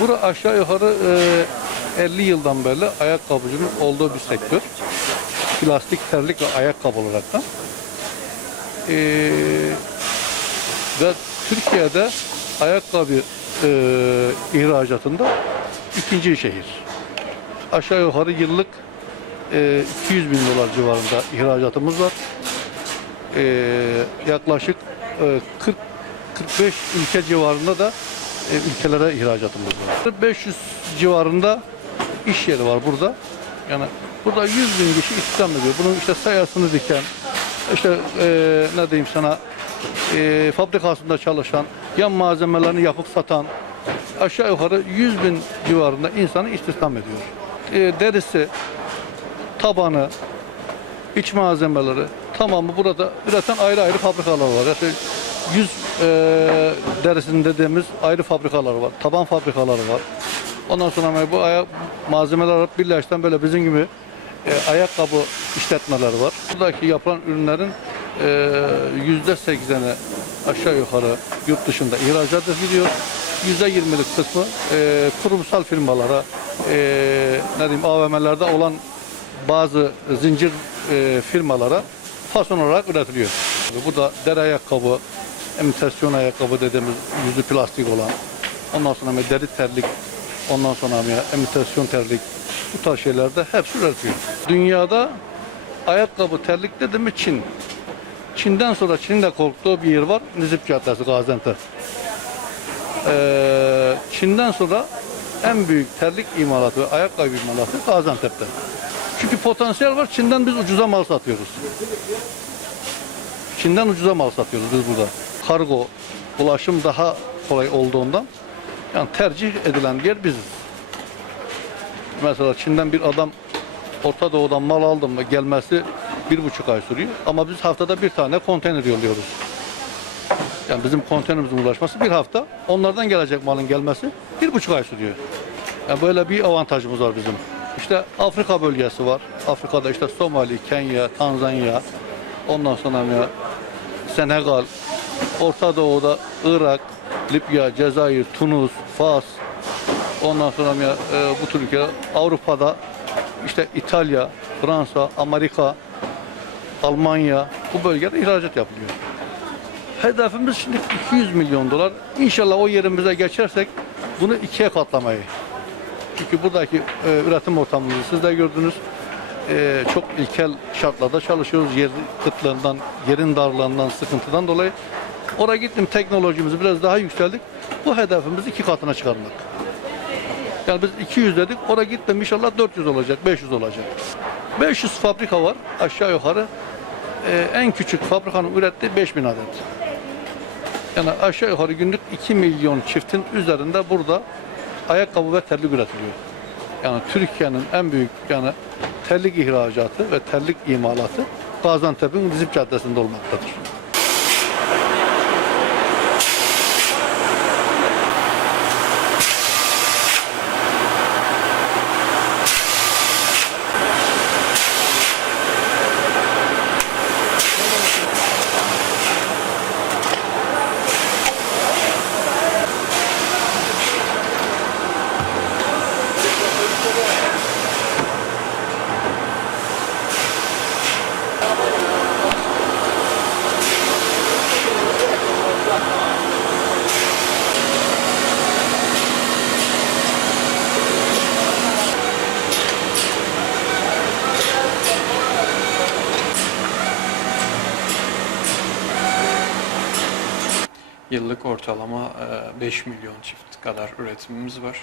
Bura aşağı yukarı e, 50 yıldan beri ayakkabıcının olduğu bir sektör. Plastik terlik ve ayakkabı olarak da. E, ve Türkiye'de ayakkabı e, ihracatında ikinci şehir. Aşağı yukarı yıllık e, 200 bin dolar civarında ihracatımız var. E, yaklaşık e, 40 45 ülke civarında da e, ülkelere ihracatımız var. 500 civarında iş yeri var burada. Yani burada 100 bin kişi istihdam ediyor. Bunun işte sayısını diken, işte e, ne diyeyim sana, e, fabrikasında çalışan, yan malzemelerini yapıp satan, aşağı yukarı 100 bin civarında insanı istihdam ediyor. E, derisi, tabanı, iç malzemeleri tamamı burada üreten ayrı ayrı fabrikalar var. Yani yüz e, derisinin dediğimiz ayrı fabrikalar var. Taban fabrikaları var. Ondan sonra bu ayak malzemeler birleşten böyle bizim gibi e, ayakkabı işletmeleri var. Buradaki yapılan ürünlerin e, yüzde sekseni aşağı yukarı yurt dışında ihracat ediliyor. Yüzde yirmilik kısmı e, kurumsal firmalara, e, ne diyeyim AVM'lerde olan bazı zincir e, firmalara fason olarak üretiliyor. Bu da deri ayakkabı, imitasyon ayakkabı dediğimiz yüzü plastik olan, ondan sonra deri terlik, ondan sonra imitasyon terlik, bu tarz şeylerde hepsi üretiliyor. Dünyada ayakkabı, terlik dedi mi Çin. Çin'den sonra Çin'in de korktuğu bir yer var, Nizip Caddesi, Gaziantep. Ee, Çin'den sonra en büyük terlik imalatı ve ayakkabı imalatı Gaziantep'te. Çünkü potansiyel var. Çin'den biz ucuza mal satıyoruz. Çin'den ucuza mal satıyoruz biz burada. Kargo, ulaşım daha kolay olduğundan yani tercih edilen yer biziz. Mesela Çin'den bir adam Orta Doğu'dan mal aldım ve gelmesi bir buçuk ay sürüyor. Ama biz haftada bir tane konteyner yolluyoruz. Yani bizim konteynerimizin ulaşması bir hafta. Onlardan gelecek malın gelmesi bir buçuk ay sürüyor. Yani böyle bir avantajımız var bizim. İşte Afrika bölgesi var. Afrika'da işte Somali, Kenya, Tanzanya, ondan sonra ya Senegal, Orta Doğu'da Irak, Libya, Cezayir, Tunus, Fas, ondan sonra e, bu tür ülkeler Avrupa'da işte İtalya, Fransa, Amerika, Almanya bu bölgede ihracat yapılıyor. Hedefimiz şimdi 200 milyon dolar. İnşallah o yerimize geçersek bunu ikiye katlamayı. Çünkü buradaki e, üretim ortamımızı siz de gördünüz. E, çok ilkel şartlarda çalışıyoruz. Yer kıtlığından, yerin darlığından, sıkıntıdan dolayı. Oraya gittim teknolojimizi biraz daha yükseldik. Bu hedefimiz iki katına çıkarmak. Yani biz 200 dedik. Oraya gittim inşallah 400 olacak, 500 olacak. 500 fabrika var aşağı yukarı. E, en küçük fabrikanın ürettiği 5000 adet. Yani aşağı yukarı günlük 2 milyon çiftin üzerinde burada ayakkabı ve terlik üretiliyor. Yani Türkiye'nin en büyük yani terlik ihracatı ve terlik imalatı Gaziantep'in Dizip Caddesi'nde olmaktadır. Yıllık ortalama e, 5 milyon çift kadar üretimimiz var.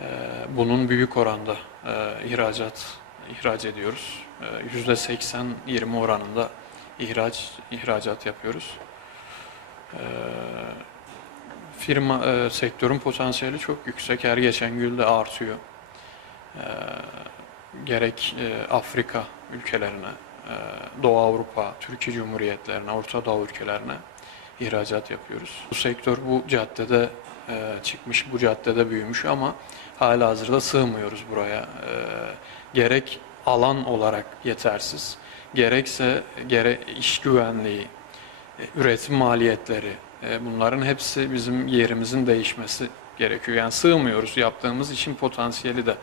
E, Bunun büyük oranda e, ihracat ihraç ediyoruz. E, %80-20 oranında ihraç ihracat yapıyoruz. E, Firma e, sektörün potansiyeli çok yüksek. Her geçen gün de artıyor. E, Gerek e, Afrika ülkelerine, e, Doğu Avrupa, Türkiye Cumhuriyetlerine, Orta Doğu ülkelerine ihracat yapıyoruz. Bu sektör bu caddede e, çıkmış, bu caddede büyümüş ama hala hazırda sığmıyoruz buraya. E, gerek alan olarak yetersiz, gerekse gere iş güvenliği, e, üretim maliyetleri, e, bunların hepsi bizim yerimizin değişmesi gerekiyor. Yani sığmıyoruz. Yaptığımız işin potansiyeli de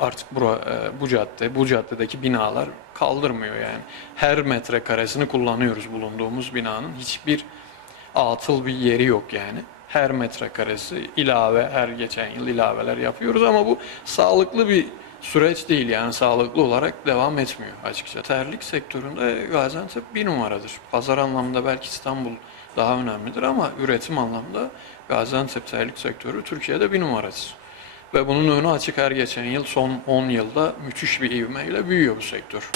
artık bura, e, bu cadde, bu caddedeki binalar kaldırmıyor yani. Her metrekaresini kullanıyoruz bulunduğumuz binanın. Hiçbir atıl bir yeri yok yani. Her metrekaresi ilave, her geçen yıl ilaveler yapıyoruz ama bu sağlıklı bir süreç değil yani sağlıklı olarak devam etmiyor açıkça. Terlik sektöründe Gaziantep bir numaradır. Pazar anlamında belki İstanbul daha önemlidir ama üretim anlamda Gaziantep terlik sektörü Türkiye'de bir numaradır. Ve bunun önü açık her geçen yıl son 10 yılda müthiş bir ivmeyle büyüyor bu sektör.